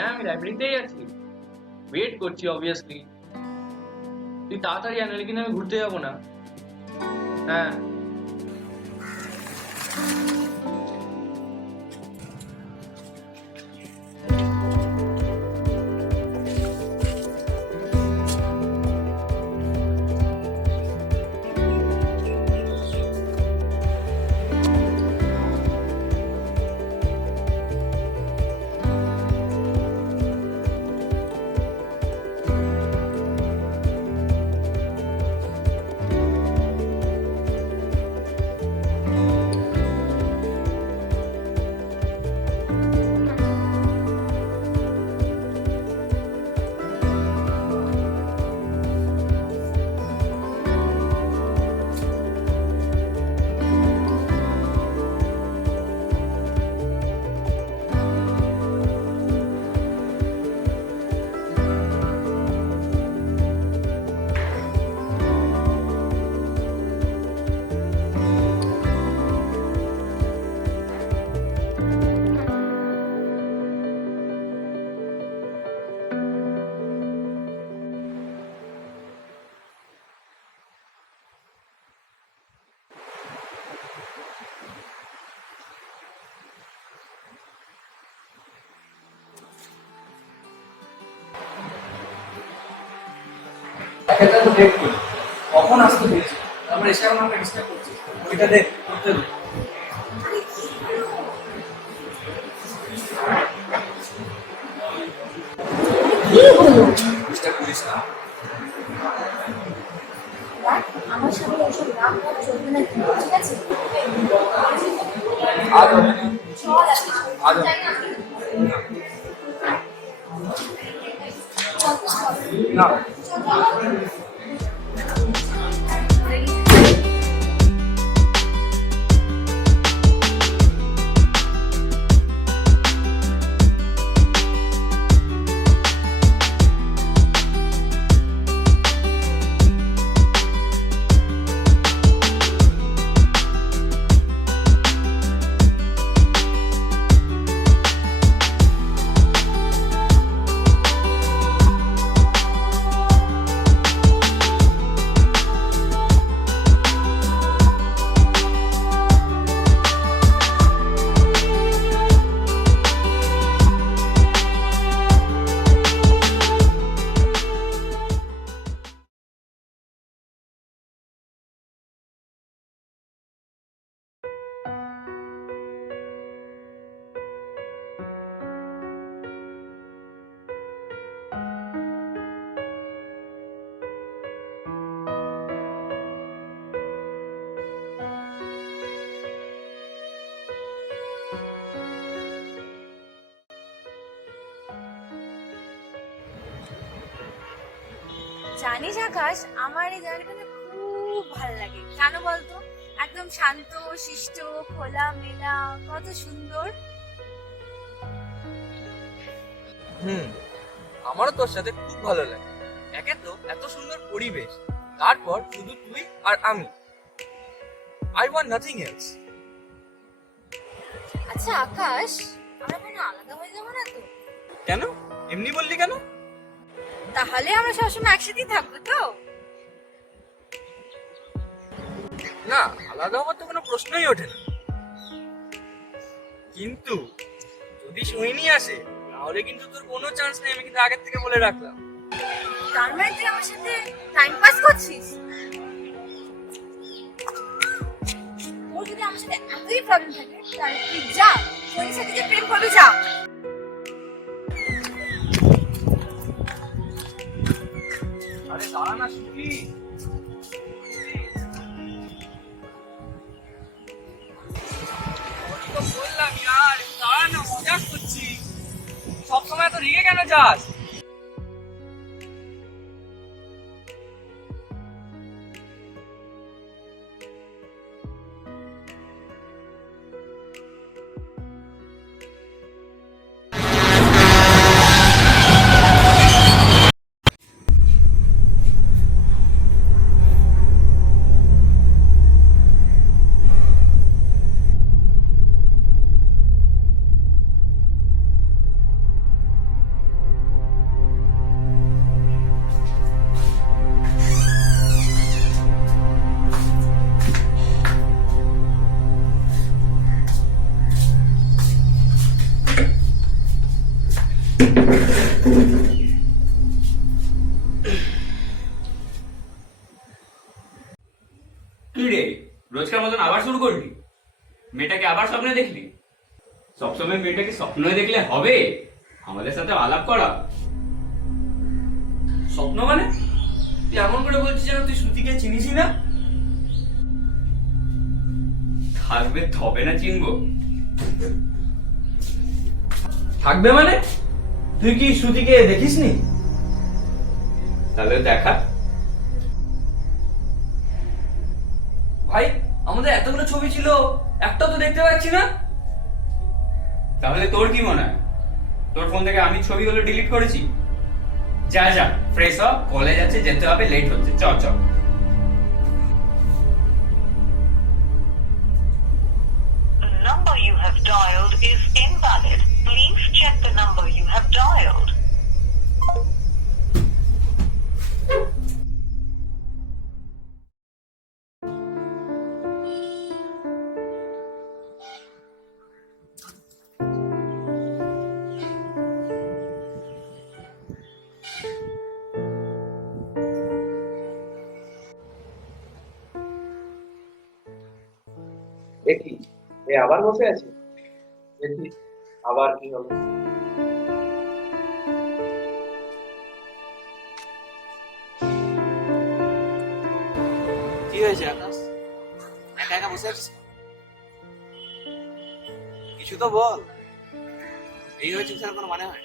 হ্যাঁ, আমি লাইব্রেরিতেই আছি। ওয়েট করছি অবভিয়াসলি। তুই তাড়াতাড়ি আয়, নাহলে কিন্তু আমি ঘুরতে যাবো না। হ্যাঁ। এটা তো দেখ করি কখন আসতে দিয়েছি, তারপর এসে আমাকে ডিস্টার্ব করছিস। ওইটা দেখ করতে দে। কি হলো? ডিস্টার্ব করিস না। দেখ, আমার সামনে ওসব রাগ ভাব চলবে না, কিন্তু ঠিক আছে? আর হবে না। চল আজকে আর যাই না। চল তো চল। না চল, চল। জানিস আকাশ, আমার এই জায়গাটা না খুব ভালো লাগে। কেন বলতো? একদম শান্ত শিষ্ট, খোলা মেলা, কত সুন্দর। আমারও তোর সাথে খুব ভালো লাগে। একে তো এত সুন্দর পরিবেশ, তারপর শুধু তুই আর আমি। I want nothing else. আচ্ছা আকাশ, আমরা কোনো আলাদা হয়ে যাবো না তো? কেন এমনি বললি কেন? তাহলে আমরা সবসময় একসাথেই থাকবো তো? না, আলাদা হওয়ার তো কোনো প্রশ্নই ওঠে না। কিন্তু যদি সোহিনী আসে, তাহলে কিন্তু তোর কোনো চান্স নেই, আমি কিন্তু আগের থেকে বলে রাখলাম। তার মানে তুই আমার সাথে টাইম পাস করছিস? তোর যদি আমার সাথে এতই প্রবলেম থাকে, তাহলে তুই যা, সোহিনীর সাথে যে প্রেম করবি যা। আরে দাঁড়া না সুখী। তো বললাম ইয়ার, দাঁড়া না, মজাক করছি। সবসময় তো রেগে কেন যাস? রোজকার মতন আবার শুরু করবি? মেয়েটাকে আবার স্বপ্নে দেখলি? সবসময় মেয়েটাকে স্বপ্নে দেখলে হবে? আমাদের সাথে আলাপ করা। স্বপ্ন মানে? তুই এমন করে বলছিস যেন তুই শ্রুতিকে চিনিসই না। থাকবে তবে না চিনবো। থাকবে মানে? তুই কি শ্রুতিকে দেখিসনি? তাহলে দেখা। ভাই, আমাদের এতগুলো ছবি ছিল, একটাও তো দেখতে পাচ্ছি না। তাহলে তোর কি মনে হয় তোর ফোন থেকে আমি ছবিগুলো ডিলিট করেছি? যা যা, ফ্রেশ হ, কলেজ আছে, যেতে হবে, লেট হচ্ছে, চল চল। The number you have dialed is invalid. Please check the number you have dialed. দেখি এ আবার বসে আছে, দেখি আবার কি হবে। কি হয়েছে আকাশ? একা একা বসে আছিস? কিছু তো বল। এইভাবে চুপ থাকার কোনো মানে হয়?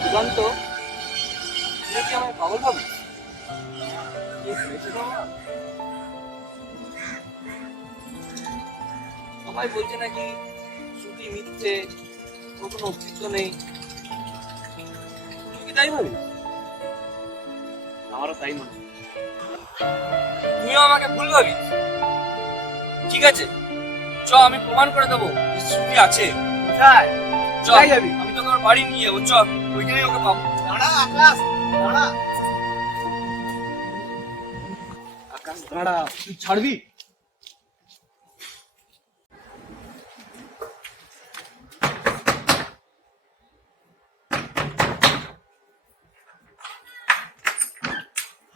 সুকান্ত, তুই কি আমায় পাগল ভাবিস? কি হয়েছে তোমার? সবাই বলছে নাকি শ্রুতি মিথ্যে, ওর কোনো অস্তিত্ব নেই। তুই কি তাই ভাবিস? আমারও তাই মনে হয়। তুইও আমাকে ভুল ভাবিস? ঠিক আছে, চ আমি প্রমাণ করে দেবো যে শ্রুতি আছে। কোথায়? চ, কোথায় যাবি? আমি তোকে আমার বাড়ি নিয়ে যাবো, চ, ওইখানেই ওকে পাবো। দাঁড়া আকাশ, দাঁড়া। আকাশ দাঁড়া, তুই ছাড়বি?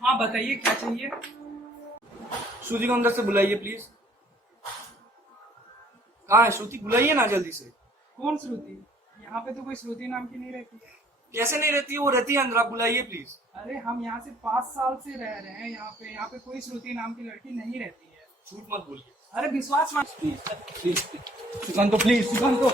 हाँ बताइए क्या चाहिए। श्रुति को अंदर से बुलाइए प्लीज। कहाँ है श्रुति? बुलाइए ना जल्दी से। कौन श्रुति? यहाँ पे तो कोई श्रुति नाम की नहीं रहती। कैसे नहीं रहती है? वो रहती है अंदर, आप बुलाइए प्लीज। अरे हम यहाँ से 5 साल से रह रहे हैं, यहाँ पे कोई श्रुति नाम की लड़की नहीं रहती है। झूठ मत बोलिए अरे विश्वास मान। प्लीज। सुकांतो प्लीज, सुकांतो।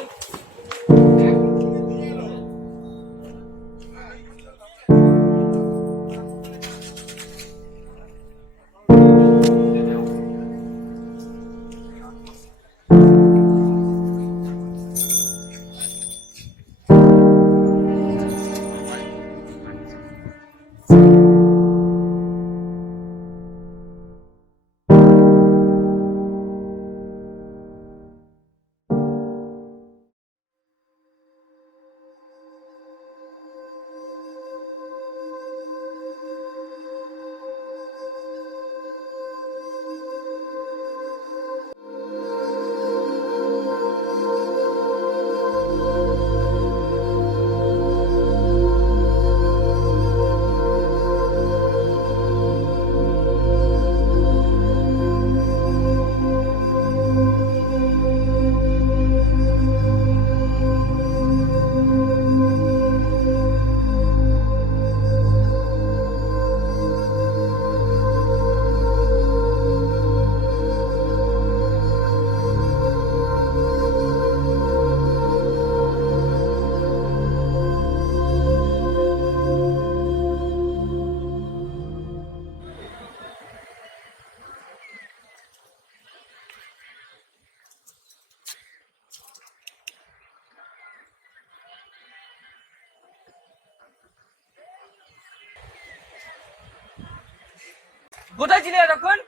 কোথায় ছিলে এতক্ষণ?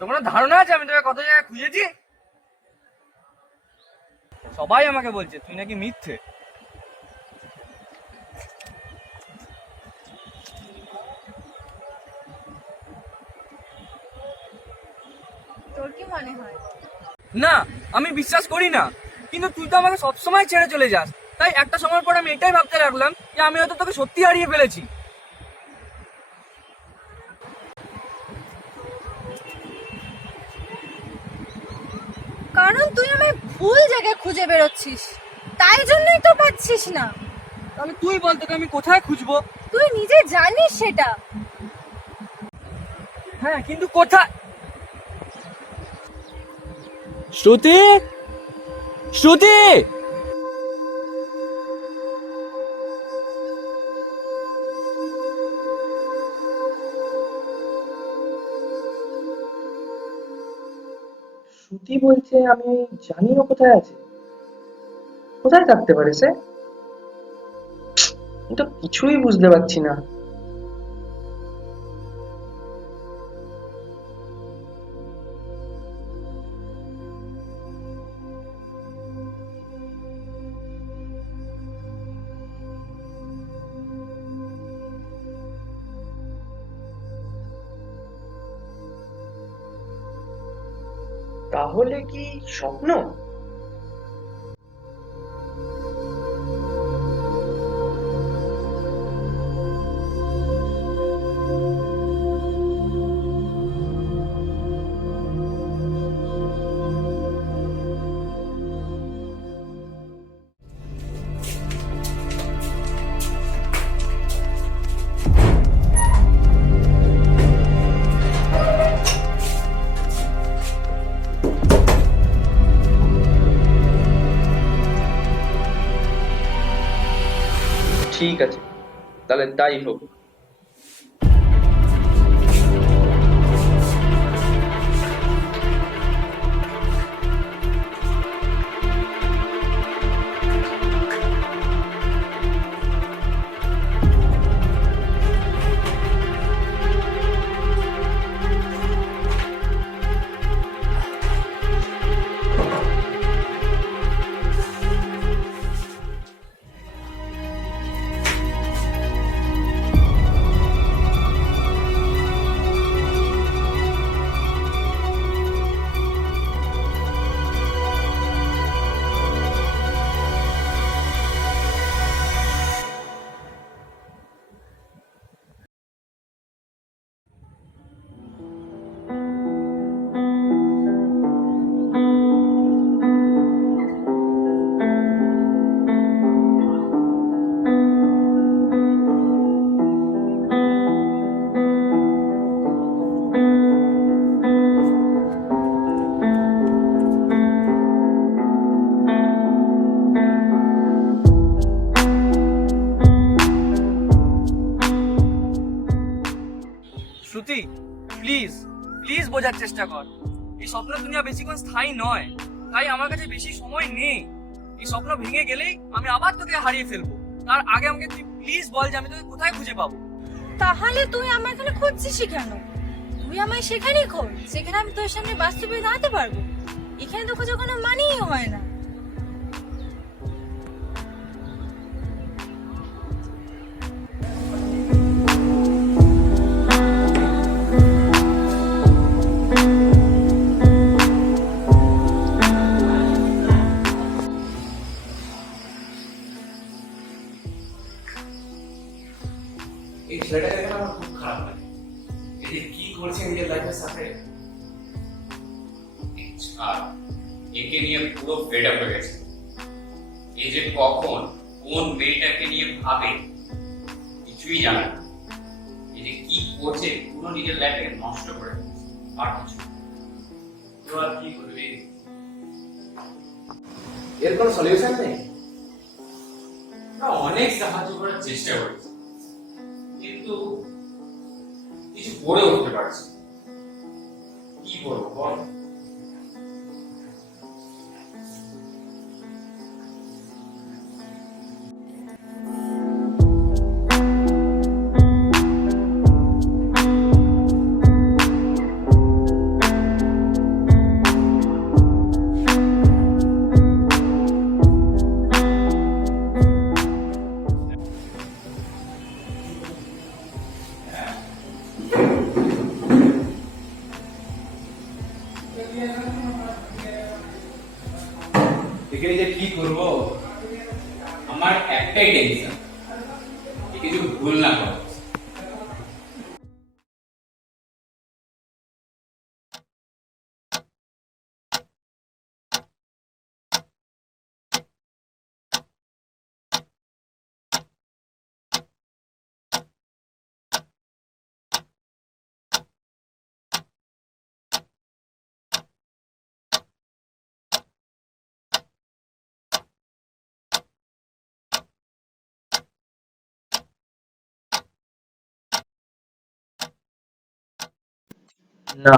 তোমার ধারণা আছে আমি তোকে কত জায়গায় খুঁজেছি? সবাই আমাকে বলছে তুই নাকি মিথ্যে। তোর কি মনে হয়? না, আমি বিশ্বাস করি না। কিন্তু তুই তো আমাকে সবসময় ছেড়ে চলে যাস। তাই একটা সময় পর আমি এটাই ভাবতে লাগলাম যে আমি হয়তো তোকে সত্যি হারিয়ে ফেলেছি। কারণ তুই আমায় ভুল জায়গায় খুঁজে বেরোচ্ছিস, তাই জন্যই তো পাচ্ছিস না। তাহলে তুই বল, তোকে আমি কোথায় খুঁজবো? তুই নিজে জানিস সেটা। হ্যাঁ, কিন্তু কোথায়? শ্রুতি, শ্রুতি! শ্রুতি বলছে আমি জানি ও কোথায় আছে। কোথায় থাকতে পারে সে? আমি তো কিছুই বুঝতে পারছি না। তাহলে কি স্বপ্ন? ঠিক আছে, তাহলে তাই হোক। শ্রুতি, প্লিজ প্লিজ বোঝার চেষ্টা কর। এই স্বপ্ন দুনিয়া বেশিক্ষণ স্থায়ী নয়, তাই আমার কাছে বেশি সময় নেই। এই স্বপ্ন ভেঙে গেলেই আমি আবার তোকে হারিয়ে ফেলবো। তার আগে আমাকে তুই প্লিজ বল যে আমি তোকে কোথায় খুঁজে পাবো। তাহলে তুই আমার এখানে খুঁজছিস কেন? তুই আমায় সেখানেই খোঁজ, সেখানে আমি তোর সামনে বাস্তবে দাঁড়াতে পারবো। এখানে তো খোঁজা কোনো মানেই হয় না। এই ছেলেটাকে দেখে আমার খুব খারাপ লাগে। এই যে কি করছে নিজের লাইফের সাথে। আর একে নিয়ে পুরো ফেড আপ হয়ে গেছে। এই যে কখন কোন মেয়েটাকে নিয়ে ভাবে কিছুই জানে না। এই যে কি করছে পুরো নিজের লাইফটাকে নষ্ট করে দিচ্ছে। আর কিছু তো আর কি করবি? এর কোনো সলিউশন নেই? না, অনেক সাহায্য করার চেষ্টা করেছি, কিন্তু কিছু করে উঠতে পারছি না। কি করবো বল? একে নিয়ে যে কি করবো, আমার একটাই টেনশন, কিছু ভুল না করে। না,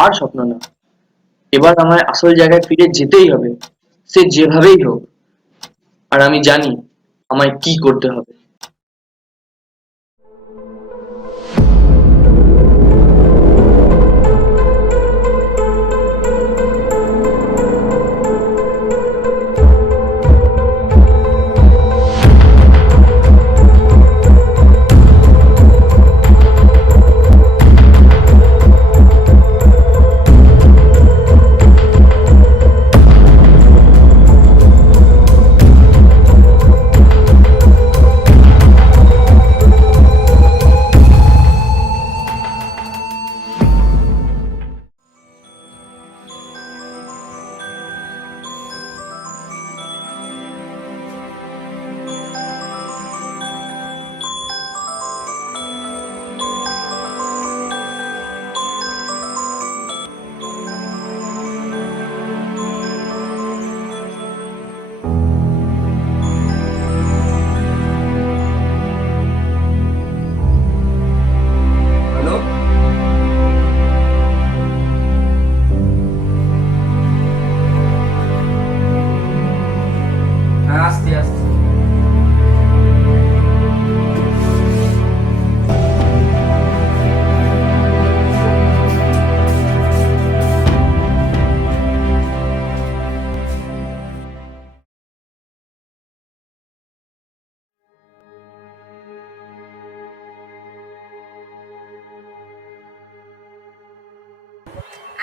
আর স্বপ্ন না, এবার আমায় আসল জায়গায় ফিরে যেতেই হবে, সে যেভাবেই হোক। আর আমি জানি আমায় কি করতে হবে। হ্যালো, হ্যাঁ আসছি আসছি।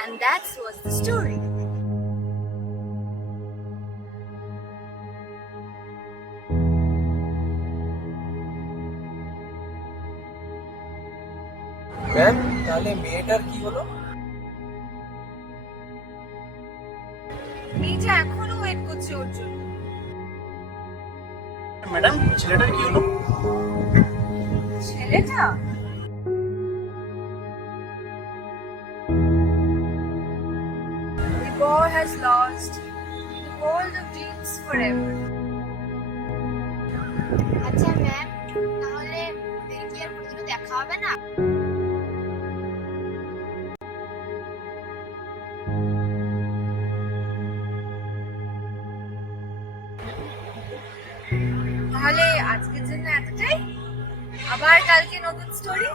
And that was the story. Ma'am, তাহলে মেয়েটার কি হলো? মেয়েটা এখনো ওয়েট করছে ওর জন্য। ম্যাডাম, ছেলেটার কি হলো? ছেলেটা The boy has lost the world of dreams forever. আচ্ছা ম্যাম, তাহলে ওদের কি আর কোনোদিনও দেখা হবে না? তাহলে আজকের জন্য এতটাই, আবার কালকে নতুন স্টোরি।